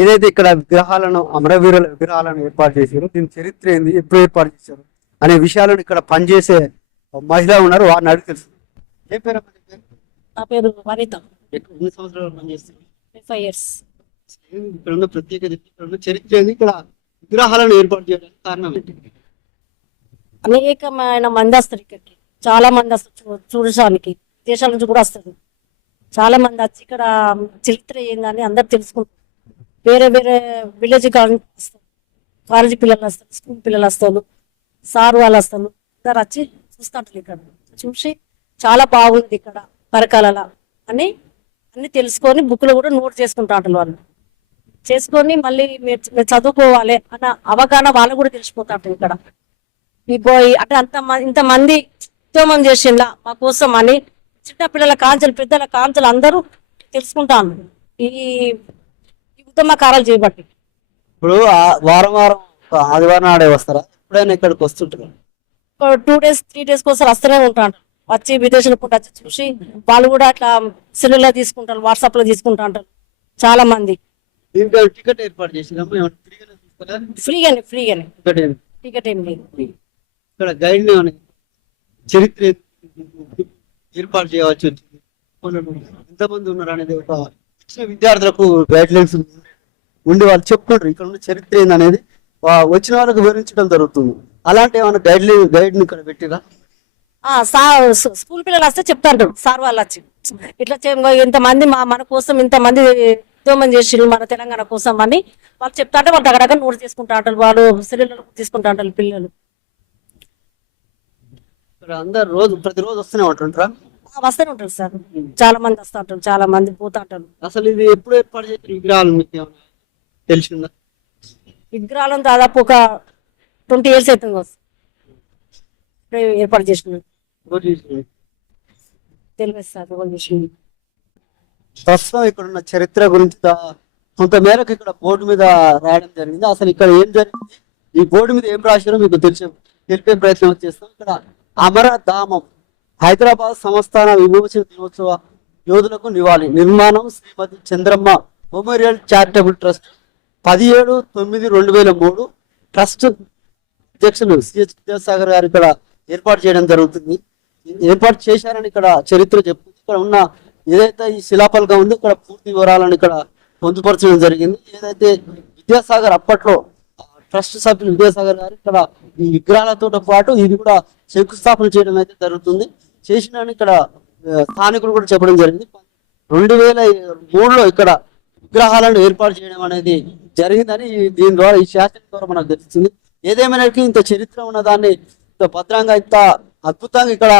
ఏదైతే ఇక్కడ విగ్రహాలను అమరవీరుల విగ్రహాలను ఏర్పాటు చేశారో దీని చరిత్ర ఏంది, ఎప్పుడు ఏర్పాటు చేశారు అనే విషయాలను ఇక్కడ పనిచేసే మహిళ ఉన్నారు, వారిని అడిగి తెలుసు. ఏ పేరు అమ్మా నీ పేరు? నా పేరు వనిత. ఎన్ని సంవత్సరాలు పనిచేస్తారు? 5 years. ఇక్కడ ఉన్న ప్రత్యేకత ఏంటి? ఇక్కడ ఉన్న చరిత్ర ఏంది? ఇక్కడ విగ్రహాలను ఏర్పాటు చేయడానికి కారణం ఏంటి? అనేకమైన మంది వస్తారు ఇక్కడికి, చాలా మంది వస్తారు చూడడానికి, దేశాల నుంచి కూడా వస్తారు. చాలా మంది వచ్చి ఇక్కడ చరిత్ర ఏందని అందరు తెలుసుకుంటారు. వేరే వేరే విలేజ్ కాలేజీ పిల్లలు వస్తారు, స్కూల్ పిల్లలు వస్తారు, సార్ వాళ్ళు వస్తారు, అందరు వచ్చి చూస్తుంటారు. ఇక్కడ చూసి చాలా బాగుంది ఇక్కడ పరకాలలో అని అన్ని తెలుసుకొని బుక్లో కూడా నోట్ చేసుకుంటా ఉంటారు. వాళ్ళు చేసుకొని మళ్ళీ మీరు చదువుకోవాలి అన్న అవగాహన వాళ్ళు కూడా తెలిసిపోతా ఉంటారు. ఇక్కడ ఈ పోయి అంటే ఇంతమంది ఉద్యమం చేసిందా మా కోసం అని చిన్న పిల్లల కాంచెలు పెద్దల కాంచెలు అందరూ తెలుసుకుంటాను ఈ ఉద్యమకారాలు చేయబట్టి. ఇప్పుడు వారం వారం ఆదివారం ఆడే వస్తారా? ఎప్పుడైనా ఇక్కడికి వస్తుంటారు? 2 days 3 days కోసం వస్తూనే ఉంటాను. వచ్చి విదేశాల పూట వచ్చి చూసి వాళ్ళు కూడా అట్లా సెల్లులో తీసుకుంటారు, వాట్సాప్ లో తీసుకుంటా ఉంటారు చాలా మంది. టికెట్ ఏర్పాటు చేసినప్పుడు ఫ్రీగానే టికెట్ ఏం లేదు. ఇక్కడ గైడ్ చరిత్ర ఏర్పాటు చేయవచ్చు ఎంతమంది ఉన్నారు అనేది ఒక వచ్చిన విద్యార్థులకు గైడ్ లైన్స్ ఉండి వాళ్ళు చెప్తుంటారు ఇక్కడ ఉన్న చరిత్ర ఏందనేది వచ్చిన వాళ్ళకు వివరించడం జరుగుతుంది. అలాంటి ఏమైనా గైడ్ ఇక్కడ పెట్టిరా? స్కూల్ పిల్లలు వస్తే చెప్తారు సార్ వాళ్ళు వచ్చి ఇట్లా ఇంతమంది మన కోసం ఇంతమంది ఉద్యమం చేసి మన తెలంగాణ కోసం అని వాళ్ళు చెప్తా అంటే వాళ్ళు అక్కడక్కడ నోట్ చేసుకుంటా అంటారు, వాళ్ళు సెల్యులర్ తీసుకుంటా అంటారు పిల్లలు. ఇక్కడ అందరు ప్రతిరోజు వస్తూనే ఉంటుంటారా? వస్తూనే ఉంటారు సార్, చాలా మంది వస్తూ ఉంటారు, చాలా మంది పోతా ఉంటారు. అసలు ఇది ఎప్పుడు ఏర్పాటు చేసిన విగ్రహాలు మీకు ఏమైనా తెలిసిందా? విగ్రహాలను దాదాపు ఒక 20 years అవుతుంది ఏర్పాటు చేసిన. తెలియదు సార్ ప్రస్తుతం ఇక్కడ ఉన్న చరిత్ర గురించి కొంత మేరకు ఇక్కడ బోర్డు మీద రాయడం జరిగింది. అసలు ఇక్కడ ఏం జరిగింది, ఈ బోర్డు మీద ఏం రాశారో మీకు తెలిపే ప్రయత్నం చేస్తాం. ఇక్కడ అమరధామం హైదరాబాద్ సంస్థాన విమోచన దినోత్సవ యోధులకు నివాళి నిర్మాణం Srimati Chandramma memorial charitable trust 17/9/2003 trust అధ్యక్షులు సిహెచ్ విద్యాసాగర్ గారు ఇక్కడ ఏర్పాటు చేయడం జరుగుతుంది. ఏర్పాటు చేశారని ఇక్కడ చరిత్ర చెప్తుంది. ఇక్కడ ఉన్న ఏదైతే ఈ శిలాఫలకం ఉందో ఇక్కడ పూర్తి వివరాలను ఇక్కడ పొందుపరచడం జరిగింది. ఏదైతే విద్యాసాగర్ అప్పట్లో ట్రస్ట్ సభ్యులు విద్యాసాగర్ గారు ఇక్కడ ఈ విగ్రహాలతో పాటు ఇది కూడా శంకుస్థాపన చేయడం అయితే జరుగుతుంది. చేసిన ఇక్కడ స్థానికులు కూడా చెప్పడం జరిగింది. 2003లో ఇక్కడ విగ్రహాలను ఏర్పాటు చేయడం అనేది జరిగిందని దీని ద్వారా ఈ శాసనం ద్వారా మనకు తెలుస్తుంది. ఏదేమైనా ఇంత చరిత్ర ఉన్న దాన్ని ఇంత భద్రంగా ఇంత అద్భుతంగా ఇక్కడ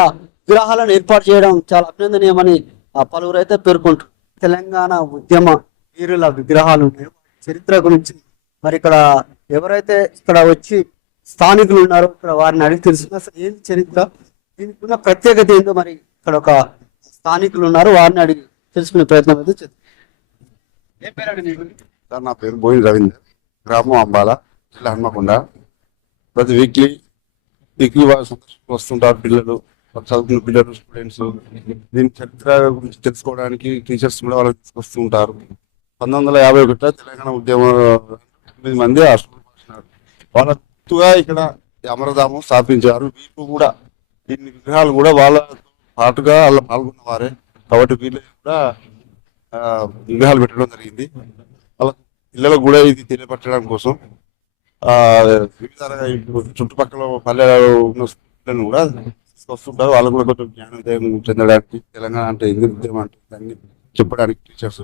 విగ్రహాలను ఏర్పాటు చేయడం చాలా అభినందనీయమని పలువురు అయితే పేర్కొంటారు. తెలంగాణ ఉద్యమ వీరుల విగ్రహాలు ఉన్నాయి. చరిత్ర గురించి మరి ఇక్కడ ఎవరైతే ఇక్కడ వచ్చి స్థానికులు ఉన్నారో ఇక్కడ వారిని అడిగి తెలుస్తుంది అసలు ఏంటి చరిత్ర, దీనికి ఉన్న ప్రత్యేకత ఏంటో మరి ఇక్కడ ఒక స్థానికులు ఉన్నారు, వారిని అడిగి తెలుసుకునే ప్రయత్నం అయితే చేద్దాం. ఏం పేరు అడిగి? సార్ నా పేరు బోయిన రవీందర్, గ్రామం అంబాల, జిల్లా హన్మకొండ. ప్రతి వీక్లీ వస్తుంటారు పిల్లలు, చదువుకున్న పిల్లలు, స్టూడెంట్స్. దీని చరిత్ర గురించి తెలుసుకోవడానికి టీచర్స్ కూడా వాళ్ళు తీసుకొస్తూ ఉంటారు. 1951 తెలంగాణ ఉద్యమం 9 మంది రాష్ట్రాలు వాళ్ళ గుర్తుగా ఇక్కడ అమరధామం స్థాపించారు. వీళ్ళు కూడా దీని విగ్రహాలు కూడా వాళ్ళ పాటుగా వాళ్ళ పాల్గొన్న వారే కాబట్టి వీళ్ళు కూడా విగ్రహాలు పెట్టడం జరిగింది. వాళ్ళ పిల్లలకు కూడా ఇది తెలియపరచడం కోసం వివిధ చుట్టుపక్కల పల్లెలలో ఉన్న పిల్లలను కూడా తీసుకొస్తుంటారు. వాళ్ళు కూడా కొంచెం జ్ఞానోదయం చెందడానికి తెలంగాణ అంటే ఎందుకు ఉద్యమం అంటే దాన్ని చెప్పడానికి టీచర్స్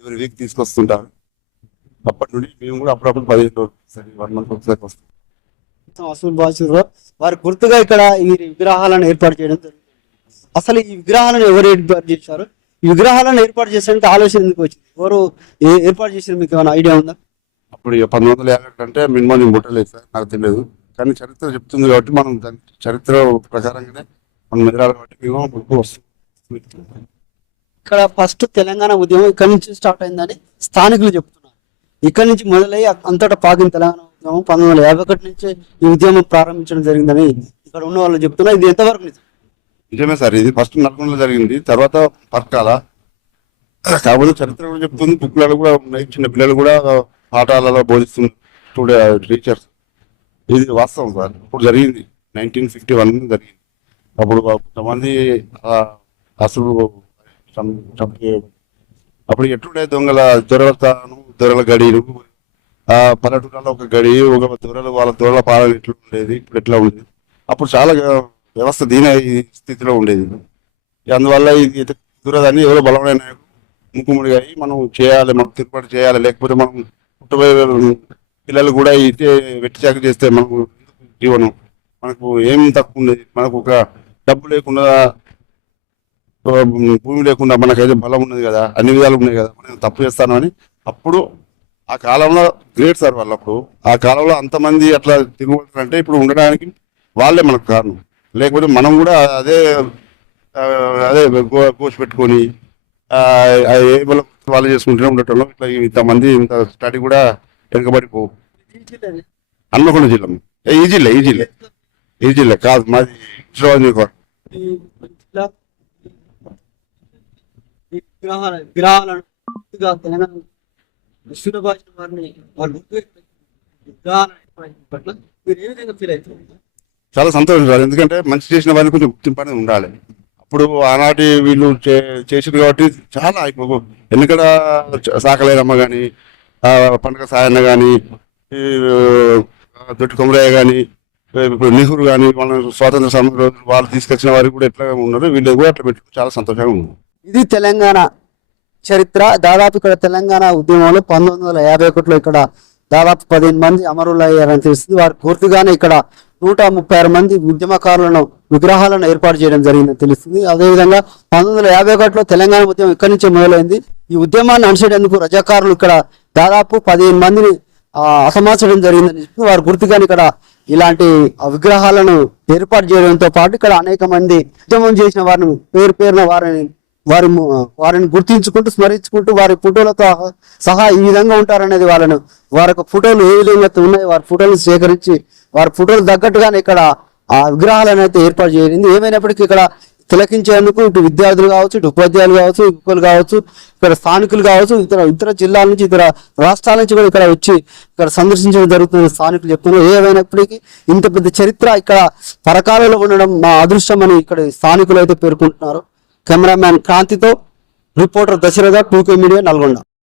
ఎవరి వీక్ తీసుకొస్తుంటారు. అప్పటి నుండి మేము కూడా అప్పుడప్పుడు 15 రోజులు 1 month ఒకసారి వస్తాం. వారి గుర్తుగా ఇక్కడ ఈ విగ్రహాలను ఏర్పాటు చేయడం జరుగుతుంది. అసలు ఈ విగ్రహాలను ఎవరు ఏర్పాటు చేశారు, ఈ విగ్రహాలను ఏర్పాటు చేసేందుకు ఆలోచన ఎందుకు వచ్చింది, ఎవరు ఏర్పాటు చేసిన మీకు ఏమైనా ఐడియా ఉందా? అప్పుడు 1951 అంటే మినిమం ముట్టలేదు సార్, నాకు తెలియదు. కానీ చరిత్ర చెప్తుంది కాబట్టి మనం దాని చరిత్ర ప్రకారంగానే మనం ఎదురాలి కాబట్టి మేము ముందుకు వస్తాం. ఇక్కడ ఫస్ట్ తెలంగాణ ఉద్యమం ఇక్కడ నుంచి స్టార్ట్ అయిందని స్థానికులు చెప్తున్నారు. ఇక్కడ నుంచి మొదలై అంతటా పాకిన తెలంగాణ ఉద్యమం 1951 నుంచి ఈ ఉద్యమం ప్రారంభించడం జరిగిందని ఇక్కడ ఉన్న వాళ్ళు చెప్తున్నారు. ఇది ఎంతవరకు నిజం? నిజమే సార్, ఇది ఫస్ట్ నల్గొండలో జరిగింది, తర్వాత పర్కాల, కాకపోతే చరిత్ర కూడా చెప్తుంది, బుక్లలో కూడా ఉన్నాయి, చిన్న పిల్లలు కూడా పాఠాలలో బోధిస్తున్నారు టీచర్స్. ఇది వాస్తవం సార్. ఇప్పుడు జరిగింది 1951 జరిగింది. అప్పుడు కొంతమంది అసలు అప్పుడు ఎట్లుండే దొరల గడిలు, ఆ పల్లెటూళ్ళలో ఒక గడి, ఒక వాళ్ళ దొరల పాలన ఎట్లా ఉండేది, ఇప్పుడు ఎట్లా ఉండేది. అప్పుడు చాలా వ్యవస్థ దీని స్థితిలో ఉండేది. అందువల్ల ఇది కుదరదని ఎవరో బలమైన నాయకులు ముక్కుముడిగా మనం చేయాలి, మనం తిరుపతి చేయాలి, లేకపోతే మనం పుట్టబోయే పిల్లలు కూడా ఇదే వెట్టి చాక చేస్తే మనకు జీవనం, మనకు ఏం తక్కువ ఉండేది. మనకు ఒక డబ్బు లేకుండా, భూమి లేకుండా మనకైతే బలం ఉన్నది కదా, అన్ని విధాలు ఉన్నాయి కదా, మనం తప్పు చేస్తాను అని అప్పుడు ఆ కాలంలో గ్రేట్ సార్ వాళ్ళు. అప్పుడు ఆ కాలంలో అంతమంది అట్లా తిరుగుతుంటే ఇప్పుడు ఉండడానికి వాళ్ళే మనకు కారణం. లేకపోతే మనం కూడా అదే కోసి పెట్టుకొని ఏ వాళ్ళు చేసుకుంటూనే ఉండటంలో ఇట్లా ఇంతమంది ఇంత స్టడీ కూడా వెనుకబడిపో. హన్మకొండ జిల్లా. ఈ జిల్లా కాదు, మాది విగ్రహాలను తెలంగాణ విశ్వభాష వారిని వాళ్ళు పట్ల మీరు ఏ విధంగా ఫీల్ అవుతుంది? చాలా సంతోషం సార్. ఎందుకంటే మంచి చేసిన వారిని కొంచెం గుర్తింపు అనేది ఉండాలి. అప్పుడు ఆనాటి వీళ్ళు చేసింది కాబట్టి చాలా ఇప్పుడు ఎన్నికల శాఖలేరమ్మ కానీ, పండుగ సాయన్న కానీ, దొడ్డి కొమరయ్య కానీ, ఇప్పుడు నెహ్రూ కానీ, వాళ్ళ స్వాతంత్ర సమర రోజులు వాళ్ళు తీసుకొచ్చిన వారికి కూడా ఎట్లా ఉన్నారు, వీళ్ళు కూడా అట్లా పెట్టుకుని చాలా సంతోషంగా ఉంది. ఇది తెలంగాణ చరిత్ర. దాదాపు ఇక్కడ తెలంగాణ ఉద్యమంలో 1951లో ఇక్కడ దాదాపు 15 మంది అమరులు అయ్యారని తెలుస్తుంది. వారు పూర్తిగానే ఇక్కడ 136 మంది ఉద్యమకారులను విగ్రహాలను ఏర్పాటు చేయడం జరిగిందని తెలుస్తుంది. అదేవిధంగా 1951లో తెలంగాణ ఉద్యమం ఇక్కడి నుంచే మొదలైంది. ఈ ఉద్యమాన్ని అణచేందుకు రజాకారులు ఇక్కడ దాదాపు 15 మందిని అసమాచడం జరిగిందని చెప్పి వారు పూర్తిగానే ఇక్కడ ఇలాంటి విగ్రహాలను ఏర్పాటు చేయడంతో పాటు ఇక్కడ అనేక మంది ఉద్యమం చేసిన వారిని పేరున వారిని గుర్తించుకుంటూ స్మరించుకుంటూ వారి ఫోటోలతో సహా ఈ విధంగా ఉంటారనేది వారి ఫోటోలు ఏ విధంగా ఉన్నాయి వారి ఫోటోలు సేకరించి వారి ఫోటోలు తగ్గట్టుగానే ఇక్కడ ఆ విగ్రహాలను అయితే ఏర్పాటు చేయడింది. ఏమైనప్పటికీ ఇక్కడ తిలకించేందుకు ఇటు విద్యార్థులు కావచ్చు, ఇటు ఉపాధ్యాయులు కావచ్చు, యువకులు కావచ్చు, ఇక్కడ స్థానికులు కావచ్చు, ఇతర జిల్లాల నుంచి, ఇతర రాష్ట్రాల నుంచి కూడా ఇక్కడ వచ్చి ఇక్కడ సందర్శించడం జరుగుతుంది స్థానికులు చెప్తున్నారు. ఏమైనప్పటికీ ఇంత పెద్ద చరిత్ర ఇక్కడ పరకాలలో ఉండడం మా అదృష్టం అని ఇక్కడ స్థానికులు అయితే పేర్కొంటున్నారు. కెమెరామ్యాన్ క్రాంతితో reporter Dasharatha, 2K media, Nalgonda.